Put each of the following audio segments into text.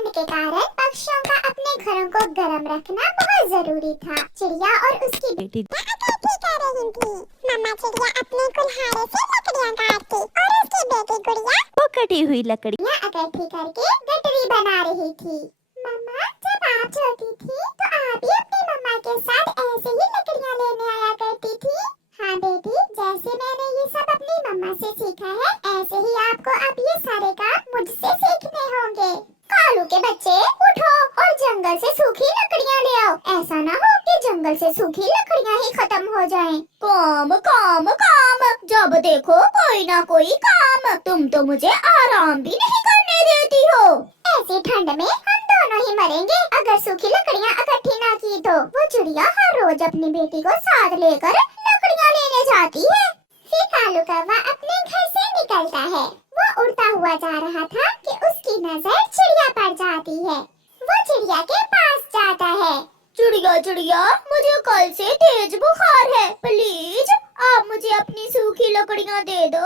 ठंड के कारण पक्षियों का अपने घरों को गर्म रखना बहुत जरूरी था। चिड़िया और उसकी बेटी इकट्ठी कर रही थी। मम्मा चिड़िया अपने कुल्हाड़े से लकड़ियाँ काटती और उसकी बेटी गुड़िया वो कटी हुई लकड़ियाँ इकट्ठी करके गठरी बना रही थी। मम्मा, जब आप छोटी थी तो आप भी अपनी मम्मा के साथ ऐसे ही लकड़ियाँ लेने आया करती थी। हाँ बेटी, जैसे मैंने ये सब अपनी मम्मा से सीखा है, ऐसे ही आपको अब ये सारे काम मुझसे सीखने होंगे। कालू के बच्चे, उठो और जंगल से सूखी लकड़ियाँ ले आओ। ऐसा ना हो कि जंगल से सूखी लकड़ियाँ ही खत्म हो जाएं। काम काम काम, जब देखो कोई ना कोई काम। तुम तो मुझे आराम भी नहीं करने देती हो। ऐसी ठंड में हम दोनों ही मरेंगे अगर सूखी लकड़ियाँ इकट्ठी ना की तो। वो चिड़िया हर रोज अपनी बेटी को साथ लेकर लकड़ियाँ लेने जाती है। फिर कालू कौवा अपने घर से निकलता है। वो उड़ता हुआ जा रहा था कि उसकी नजर चिड़िया पर जाती है। वो चिड़िया के पास जाता है। चिड़िया चिड़िया, मुझे कल से तेज बुखार है, प्लीज आप मुझे अपनी सूखी लकड़ियाँ दे दो।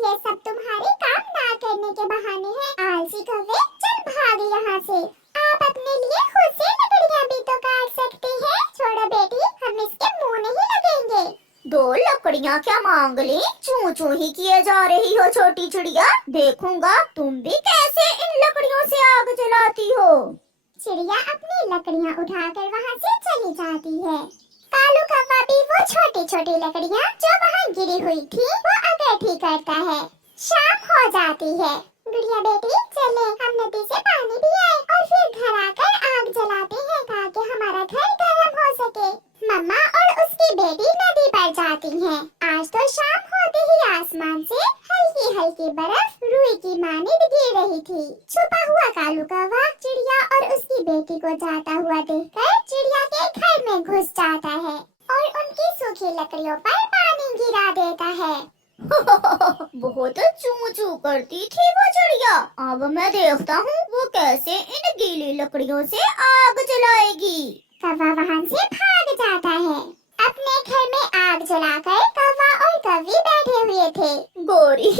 ये सब तुम्हारे काम ना करने के बहाने हैं। आलसी कौवे, चल भाग यहाँ से। आप अपने लिए खुद से लकड़ियाँ भी तो काट सकते हैं। छोड़ो बेटी, हम इसके मुंह नहीं लगेंगे। दो लकड़ियाँ क्या मांग ली? चू चू ही किए जा रही हो छोटी चिड़िया। देखूंगा तुम भी कैसे इन लकड़ियों से आग जलाती हो। चिड़िया अपनी लकड़ियाँ उठाकर वहाँ से चली जाती है। कालू कौवा भी वो छोटी छोटी लकड़ियाँ जो वहाँ गिरी हुई थी वो इकट्ठी करता है। शाम हो जाती है। गुड़िया बेटी, चले हम नदी से पानी भी आए और फिर घर आकर आग जलाते हैं ताकि हमारा घर गर्म हो सके। मम्मा और उसकी बेटी नदी पर जाती हैं। आज तो शाम होते ही आसमान से हल्की हल्की बर्फ रुई की मानिंद गिर रही थी। छुपा हुआ कालू कौवा चिड़िया और उसकी बेटी को जाता हुआ देखकर चिड़िया के घर में घुस जाता है और उनकी सूखी लकड़ियों पर पानी गिरा देता है। बहुत चू चू करती थी वो चिड़िया। अब मैं देखता हूँ वो कैसे इन गीली लकड़ियों से आग जलाएगी। कौवा वहाँ से भाग जाता है। अपने घर में आग जलाकर कौवा और कौवी बैठे हुए थे। गोरी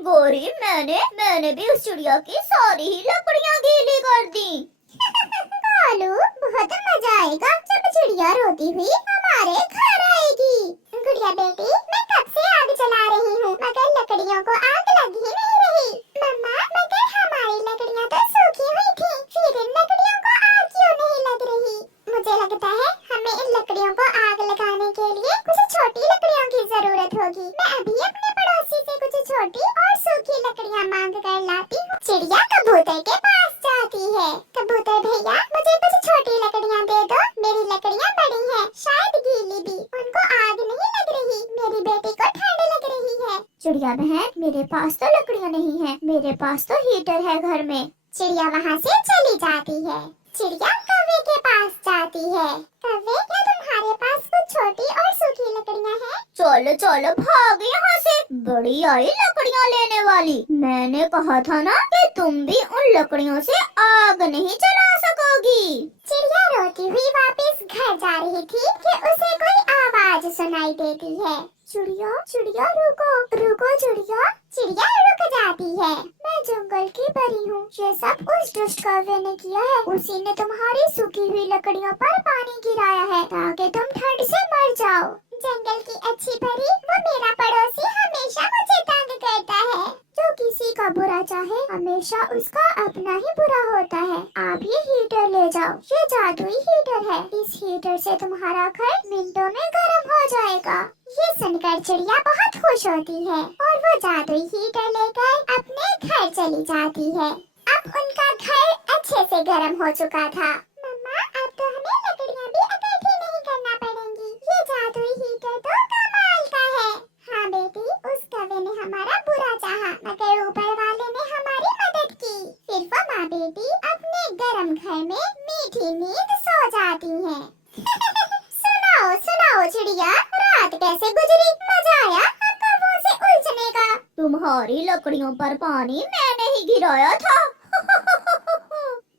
गोरी, मैंने भी उस चिड़िया की सारी ही लकड़ियाँ गीली कर दी। कालू, बहुत मजा आएगा जब चिड़िया रोती हुई हमारे घर आएगी। गुड़िया बेटी, मैं कब से आग जला रही हूँ मगर लकड़ियों को आग लग ही नहीं रही। मम्मा, मगर हमारी लकड़ियाँ तो सूखी हुई थी, फिर इन लकड़ियों को आग क्यों नहीं लग रही? मुझे लगता है हमें इन लकड़ियों को आग लगाने के लिए कुछ छोटी लकड़ियों की जरूरत होगी। मैं अभी अपने पड़ोसी से कुछ छोटी और सूखी लकड़ियाँ मांग कर लाती हूँ। चिड़िया कबूतर के पास जाती है। कबूतर भैया, मुझे कुछ छोटी लकड़ियाँ दे दो। मेरी लकड़ियाँ बड़ी हैं, शायद गीली भी, उनको आग नहीं लग रही। मेरी बेटी को ठंड लग रही है। चिड़िया बहन, मेरे पास तो लकड़ियाँ नहीं है, मेरे पास तो हीटर है घर में। चिड़िया वहाँ से चली जाती है। चिड़िया कौवे के पास जाती है। कौवे, क्या तुम्हारे पास कुछ छोटी और सूखी लकड़ियाँ हैं? चलो चलो भाग यहाँ से, बड़ी आई लकड़ियाँ लेने वाली। मैंने कहा था ना कि तुम भी उन लकड़ियों से आग नहीं जला सकोगी। चिड़िया रोती हुई वापस घर जा रही थी कि उसे कोई आवाज सुनाई देती है। चिड़िया चिड़िया, रुको रुको चिड़िया। चिड़िया रुक जाती है। मैं जंगल की परी हूँ। ये सब उस दुष्ट कौवे ने किया है। उसी ने तुम्हारी सूखी हुई लकड़ियों पर पानी गिराया है ताकि तुम ठंड से मर जाओ। जंगल की अच्छी परी, वो मेरा पड़ोसी हमेशा मुझे तंग करता है। जो किसी का बुरा चाहे हमेशा उसका अपना ही बुरा होता है। आप ये हीटर ले जाओ, ये जादुई हीटर है। इस हीटर से तुम्हारा घर मिनटों में गर्म हो जाएगा। ये सुनकर चिड़िया बहुत खुश होती है और वो जादुई हीटर लेकर अपने घर चली जाती है। अब उनका घर अच्छे से गर्म हो चुका था। मम्मा, अब तो हमें लकड़ियाँ भी इकट्ठी नहीं करना पड़ेंगी। ये जादुई हीटर तो कमाल का है। हाँ बेटी, उस कौवे ने हमारा बुरा चाहा मगर ऊपर वाले ने हमारी मदद की। फिर वो माँ बेटी अपने गर्म घर में मीठी नींद सो जाती हैं। सुनाओ सुनाओ चिड़िया, रात कैसे गुजरी? मजा आया हम कौवों से उलझने का? तुम्हारी लकड़ियों पर पानी मैंने ही गिराया था।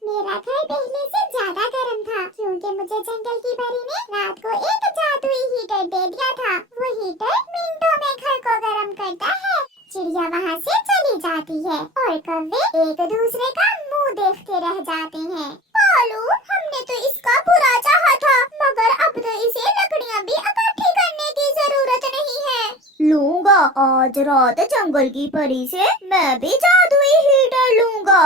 मेरा घर पहले से ज्यादा गर्म था क्योंकि मुझे जंगल की परी ने रात को एक जादुई हीटर दे दिया था। वो हीटर मिनटों में घर को गर्म करता है। चिड़िया वहाँ से चली जाती जाती है और कौवे एक दूसरे का मुंह देखते रह जाते हैं। कालू, हमने तो इसका बुरा चाहा था, मगर अब तो इसे लकड़ियाँ भी इकट्ठी करने की जरूरत नहीं है। लूंगा, आज रात जंगल की परी से मैं भी जादुई हीटर लूंगा।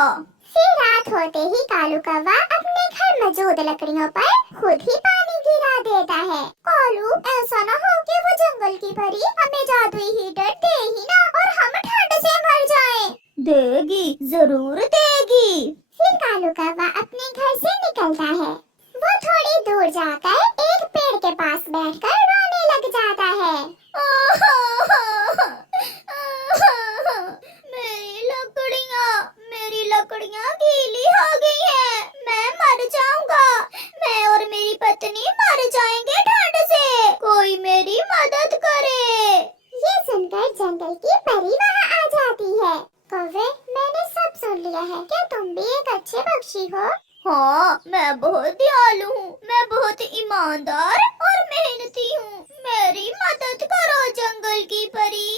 फिर रात होते ही कालू कौवा अपने घर मौजूद लकड़ियों पर खुद ही पानी गिरा देता है। कालू, ऐसा न हो कि वो जंगल की परी हमें जादुई हीटर दे ही ना और हम ठंड से मर जाएं। देगी, जरूर देगी। फिर कालू कौवा अपने घर से निकलता है। वो थोड़ी दूर जाकर एक पेड़ के पास बैठकर रोने लग जाता है। मेरी लकड़ियाँ गीली हो गई हैं। मैं मर जाऊंगा। मैं और मेरी पत्नी मर जाएंगे ठंड से। कोई मेरी मदद करे। ये सुनकर जंगल की परी वहाँ आ जाती है। कौवे, मैंने सब सुन लिया है। क्या तुम भी एक अच्छे पक्षी हो? हाँ, मैं बहुत दयालु हूँ। मैं बहुत ईमानदार और मेहनती हूँ। मेरी मदद करो जंगल की परी।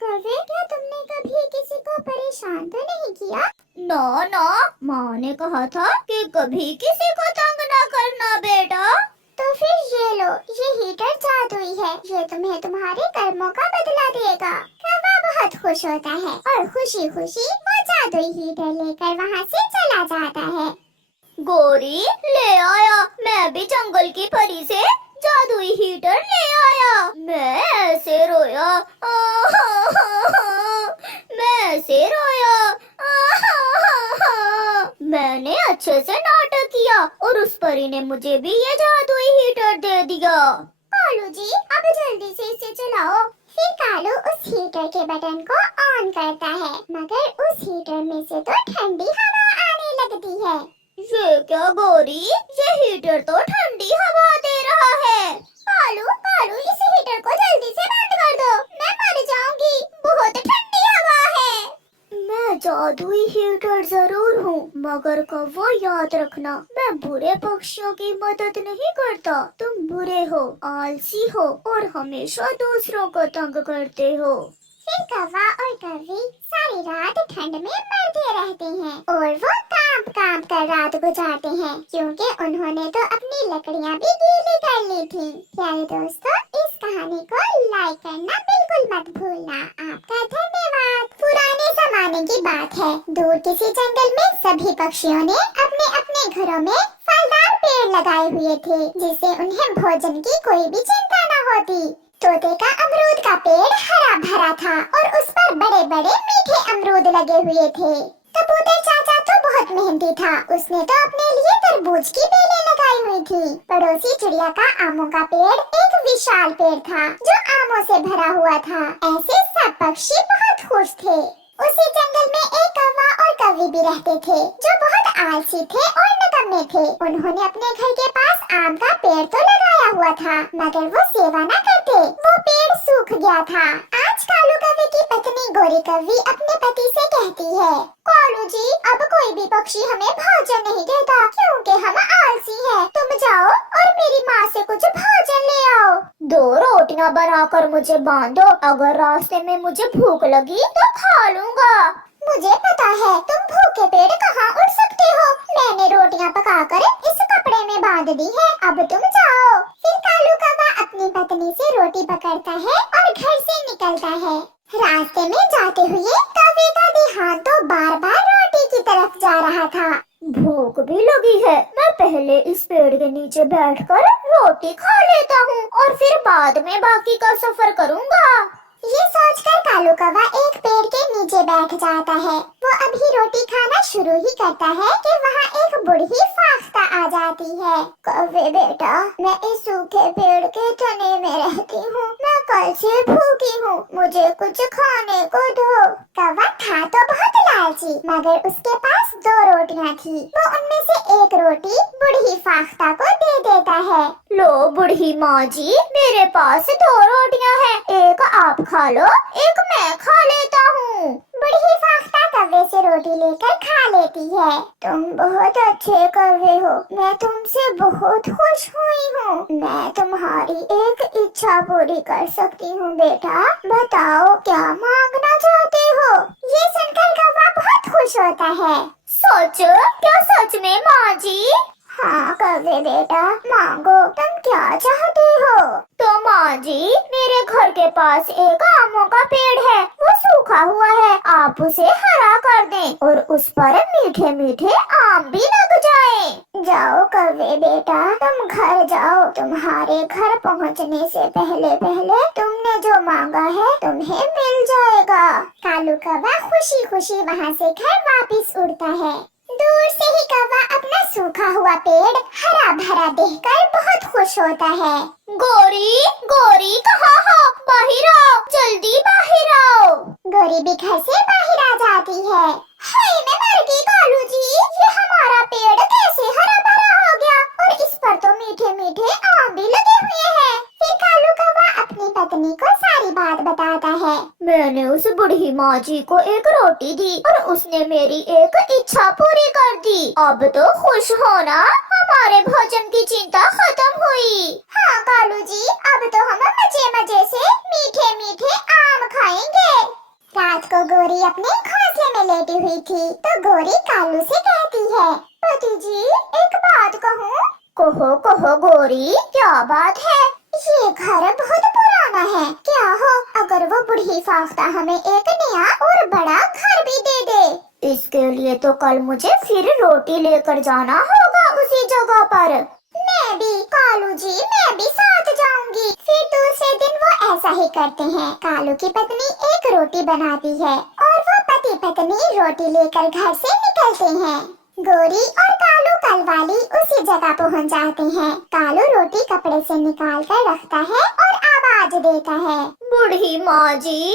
कौवे, क्या तुमने कभी किसी को परेशान तो नहीं किया? ना ना, माँ ने कहा था कि कभी किसी को तंग ना करना बेटा। तो फिर ये लो, ये हीटर जादुई है। ये तुम्हें तुम्हारे कर्मों का बदला देगा। कौवा बहुत खुश होता है और खुशी खुशी वो जादुई हीटर लेकर वहाँ से चला जाता है। गोरी, ले आया। मैं भी जंगल की परी से जादुई हीटर ले आया। मैं ऐसे रोया, मैं ऐसे रोया। मैंने अच्छे से नाटक किया और उस परी ने मुझे भी ये जादुई हीटर दे दिया। कालू जी, अब जल्दी से इसे चलाओ। फिर कालू उस हीटर के बटन को ऑन करता है, मगर उस हीटर में से तो ठंडी हवा आने लगती है। ये क्या गोरी, ये हीटर तो ठंडी हवा दे रहा है। कालू, कालू, इस हीटर को जल्दी से बंद कर दो। मैं मर जाऊंगी, बहुत ठंडी हवा है। मैं जादुई हीटर जरूर हूँ, मगर कौवा याद रखना, मैं बुरे पक्षियों की मदद नहीं करता। तुम बुरे हो, आलसी हो और हमेशा दूसरों को तंग करते हो। फिर कौवा और कौवी सारी रात ठंड में मरते रहते हैं और वो कांप कांप कर रात गुजारते हैं, क्योंकि उन्होंने तो अपनी लकड़ियाँ भी गीली कर ली थी। प्यारे दोस्तों, इस कहानी को लाइक करना बिल्कुल मत भूलना। आपका धन्यवाद। पुराने जमाने की बात है, दूर किसी जंगल में सभी पक्षियों ने अपने अपने घरों में फलदार पेड़ लगाए हुए थे, जिससे उन्हें भोजन की कोई भी चिंता न होती। तोते का अमरूद का पेड़ हरा भरा था और उस पर बड़े बड़े मीठे अमरूद लगे हुए थे। कबूतर चाचा तो बहुत मेहनती था, उसने तो अपने लिए तरबूज की बेलें लगाई हुई थी। पड़ोसी चिड़िया का आमों का पेड़ एक विशाल पेड़ था जो आमों से भरा हुआ था। ऐसे सब पक्षी बहुत खुश थे। उसी जंगल में एक कौवा और कौवी भी रहते थे, जो बहुत आलसी थे और निकम्मे थे। उन्होंने अपने घर के पास आम का पेड़ तो लगाया हुआ था, मगर वो सेवा न करते। वो पेड़ सूख गया था। आज कालू कौवे की पत्नी गोरी कौवी अपने पति से कहती है, कालू जी, अब कोई भी पक्षी हमें भोजन नहीं देता, क्योंकि हम आलसी हैं। तुम जाओ और मेरी माँ से कुछ भोजन ले आओ। 2 रोटियां बनाकर मुझे बांधो, अगर रास्ते में मुझे भूख लगी तो खा लूंगा। मुझे पता है तुम भूखे पेड़ कहाँ उड़ सकते हो। मैंने रोटियां पकाकर इस कपड़े में बांध दी है, अब तुम जाओ। फिर कालू कौवा अपनी पत्नी से रोटी पकड़ता है और घर से निकलता है। रास्ते में जाते हुए कौवे का ध्यान तो बार बार रोटी की तरफ जा रहा था। भूख भी लगी है, मैं पहले इस पेड़ के नीचे बैठकर रोटी खा लेता हूँ और फिर बाद में बाकी का सफर करूँगा। ये सोचकर कालू कौवा एक पेड़ के नीचे बैठ जाता है। वो अभी रोटी खाना शुरू ही करता है कि वहाँ एक बूढ़ी फाख्ता आ जाती है। कौवे बेटा, मैं इस सूखे पेड़ के तने में रहती हूँ, मैं कल से भूखी हूँ, मुझे कुछ खाने को दो। कौवा था तो बहुत लालची, मगर उसके पास 2 रोटियाँ थी। वो उनमें से एक रोटी बूढ़ी फाख्ता को दे देता है। लो बूढ़ी माँ जी, मेरे पास 2 रोटियाँ हैं, एक आप खा लो, एक मैं खा लेता हूँ। बूढ़ी फाख्ता कौवे से रोटी लेकर खा लेती है। तुम बहुत अच्छे कौवे हो, मैं तुमसे बहुत खुश हुई हूँ। मैं तुम्हारी एक इच्छा पूरी कर सकती हूँ बेटा, बताओ क्या मांगना चाहते हो। ये सुनकर होता है। सच? क्या सच में माँ जी? हाँ कौवे बेटा, मांगो, तुम क्या चाहते हो? तो माँ जी, मेरे घर के पास एक आमों का पेड़ है, वो सूखा हुआ है, आप उसे हरा कर दें और उस पर मीठे मीठे आम भी लग जाएं। जाओ कौवे बेटा, तुम घर जाओ। तुम्हारे घर पहुंचने से पहले पहले तुमने जो मांगा है तुम्हें मिल जाएगा। कालू कौवा खुशी खुशी वहाँ से घर वापस उड़ता है। दूर से ही कौवा अपना सूखा हुआ पेड़ हरा भरा देखकर बहुत खुश होता है। गोरी, गोरी कहाँ हो? बाहर आओ, जल्दी बाहर आओ। गोरी भी घर से बाहर आ जाती है। हाय मैं मर गई कालू जी, ये हमारा पेड़ कैसे हरा भरा हो गया और इस पर तो मीठे मीठे आम भी लगे हुए हैं। फिर कालू कौवा अपनी पत्नी को सारी बात बताता है। मैंने उस बूढ़ी माँ जी को एक रोटी दी और उसने मेरी एक इच्छा पूरी कर दी। अब तो खुश होना, हमारे भोजन की चिंता खत्म हुई। हाँ कालू जी, अब तो हम मजे मजे से मीठे मीठे आम खाएंगे। रात को गोरी अपने घोंसले में लेटी हुई थी तो गोरी कालू से कहती है, पति जी एक बात कहूँ? कहो कहो गोरी, क्या बात है? ये घर बहुत पुराना है, क्या हो अगर वो बूढ़ी फाख्ता हमें एक नया और बड़ा घर भी दे दे? इसके लिए तो कल मुझे फिर रोटी लेकर जाना होगा उसी जगह पर। मैं भी कालू जी, मैं भी साथ जाऊंगी। फिर दूसरे दिन वो ऐसा ही करते हैं। कालू की पत्नी एक रोटी बनाती है और वो पति पत्नी रोटी लेकर घर से निकलते हैं। गोरी और कालू कलवाली उसी जगह पहुंच जाते हैं। कालू रोटी कपड़े से निकाल कर रखता है और आवाज देता है, बूढ़ी माँ जी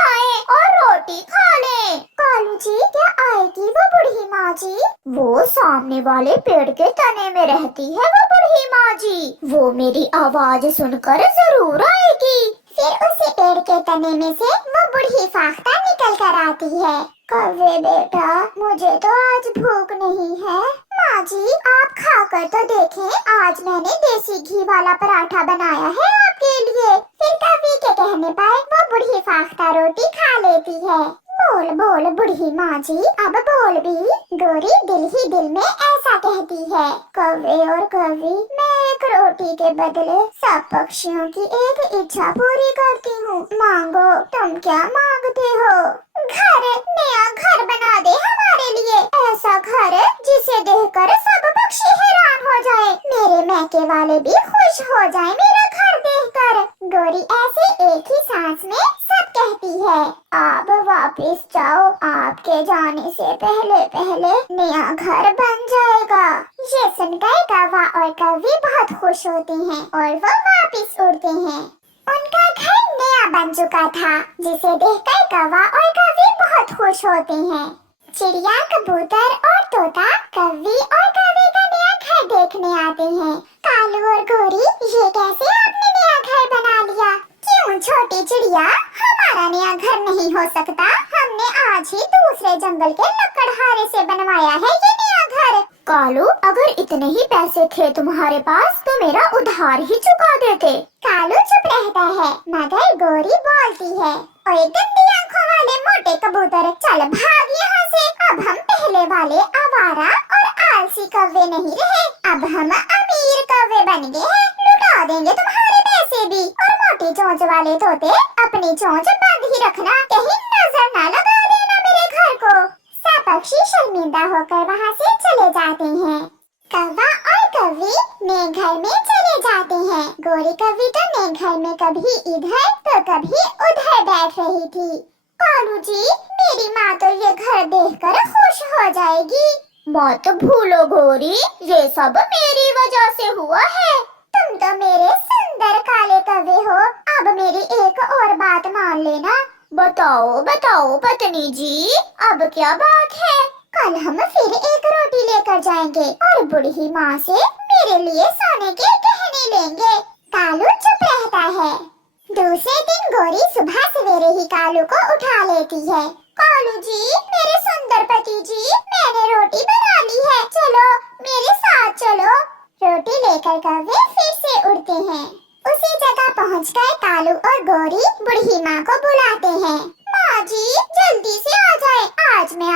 आए और रोटी खा लें। कालू जी क्या आएगी वो बूढ़ी माँ जी? वो सामने वाले पेड़ के तने में रहती है वो बूढ़ी माँ जी, वो मेरी आवाज सुनकर जरूर आएगी। फिर उसी पेड़ के तने में से वो बूढ़ी फाख्ता निकल कर आती है। कौवे बेटा, मुझे तो आज भूख नहीं है। माँ जी आप खाकर तो देखें, आज मैंने देसी घी वाला पराठा बनाया है आपके लिए। फिर कौवे के कहने पर वो बूढ़ी फाख्ता रोटी खा लेती है। बोल बोल बूढ़ी माँ जी, अब बोल भी। गोरी दिल ही दिल में ऐसा कहती है, कौवे और कौवी, मैं एक रोटी के बदले सब पक्षियों की एक इच्छा पूरी करती हूँ। मांगो, तुम क्या मांगते हो? घर, नया घर बना दे हमारे लिए, ऐसा घर जिसे देखकर सब पक्षी हैरान हो जाए, मेरे मैके वाले भी खुश हो जाए मेरा घर देखकर। गोरी ऐसे एक ही सांस में सब कहती है। आप वापस जाओ, आपके जाने से पहले पहले नया घर बन जाएगा। ये सुनकर कौवा और कौवी बहुत खुश होते हैं और वो वापस उड़ते हैं। उनका घर नया बन चुका था, जिसे देखकर कौवा और कौवी बहुत खुश होते हैं। चिड़िया, कबूतर और तोता कौवी और कौवे का नया घर देखने आते हैं। कालू और गोरी, ये कैसे आपने नया घर बना लिया? क्यों छोटी चिड़िया, हमारा नया घर नहीं हो सकता? हमने आज ही दूसरे जंगल के लकड़हारे से बनवाया है ये नया घर। कालू, अगर इतने ही पैसे थे तुम्हारे पास तो मेरा उधार ही चुका देते। कालू चुप रहता है, मगर गोरी बोलती है, ओए गंदी आंखों वाले मोटे कबूतर, चल भाग यहाँ से। अब हम पहले वाले आवारा और आलसी कौवे नहीं रहे, अब हम अमीर कौवे बन गए हैं। लुटा देंगे तुम्हारे पैसे भी। और मोटी चोंच वाले तोते, अपनी चोंच बंद ही रखना, कहीं नजर न लगा देना मेरे घर को। सब पक्षी शर्मिंदा होकर वहाँ से चले जाते हैं। कौवा और कौवी नए घर में चले जाते हैं। गोरी कौवी तो नए घर में कभी इधर तो कभी उधर बैठ रही थी। कालू जी, मेरी माँ तो ये घर देखकर खुश हो जाएगी। मत भूलो गोरी, ये सब मेरी वजह से हुआ है। तुम तो मेरे सुंदर काले कौवे हो। अब मेरी एक और बात मान लेना। बताओ बताओ पत्नी जी, अब क्या बात है? कल हम फिर एक रोटी लेकर जाएंगे और बूढ़ी माँ से मेरे लिए सोने के गहने लेंगे। कालू चुप रहता है। दूसरे दिन गोरी सुबह सवेरे ही कालू को उठा लेती है। कालू जी, मेरे सुंदर पति जी, मैंने रोटी बना ली है, चलो मेरे साथ चलो। रोटी लेकर कौवे फिर से उड़ते हैं। उसी जगह पहुंचकर कालू और गोरी बूढ़ी माँ को बुलाते हैं। माँ जी, जल्दी से आ जाए, आज मैं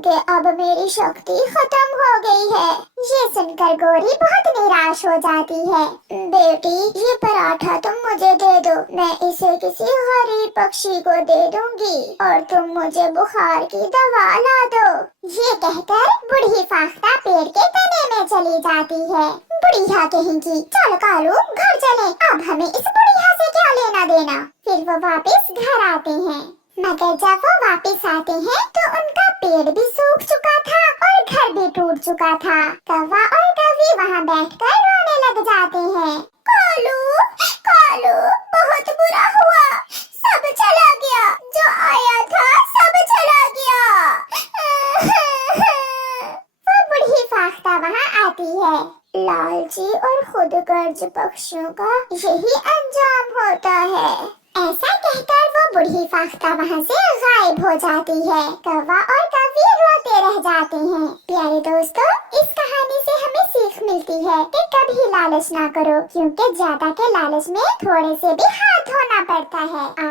क्योंकि अब मेरी शक्ति खत्म हो गई है। ये सुनकर गौरी बहुत निराश हो जाती है। बेटी, ये पराठा तुम मुझे दे दो, मैं इसे किसी गरीब पक्षी को दे दूंगी और तुम मुझे बुखार की दवा ला दो। ये कहकर बूढ़ी फाख्ता पेड़ के तने में चली जाती है। बुढ़िया कहेंगी, चल कालू घर चले, अब हमें इस बुढ़िया से क्या लेना देना। फिर वो वापस घर आते हैं, मगर जब वो वापस आते हैं तो उनका पेड़ भी सूख चुका था और घर भी टूट चुका था। कौवा और कौवी वहाँ बैठकर रोने लग जाते हैं। कालू, कालू, बहुत बुरा हुआ, सब चला गया, जो आया था सब चला गया। वो बूढ़ी फाख्ता वहाँ आती है। लालची और खुदगर्ज पक्षियों का यही अंजाम होता है। ऐसा कहकर वो बूढ़ी फाख्ता वहाँ से गायब हो जाती है। कौवा और कौवी रोते रह जाते हैं। प्यारे दोस्तों, इस कहानी से हमें सीख मिलती है कि कभी लालच ना करो, क्योंकि ज्यादा के लालच में थोड़े से भी हाथ धोना पड़ता है।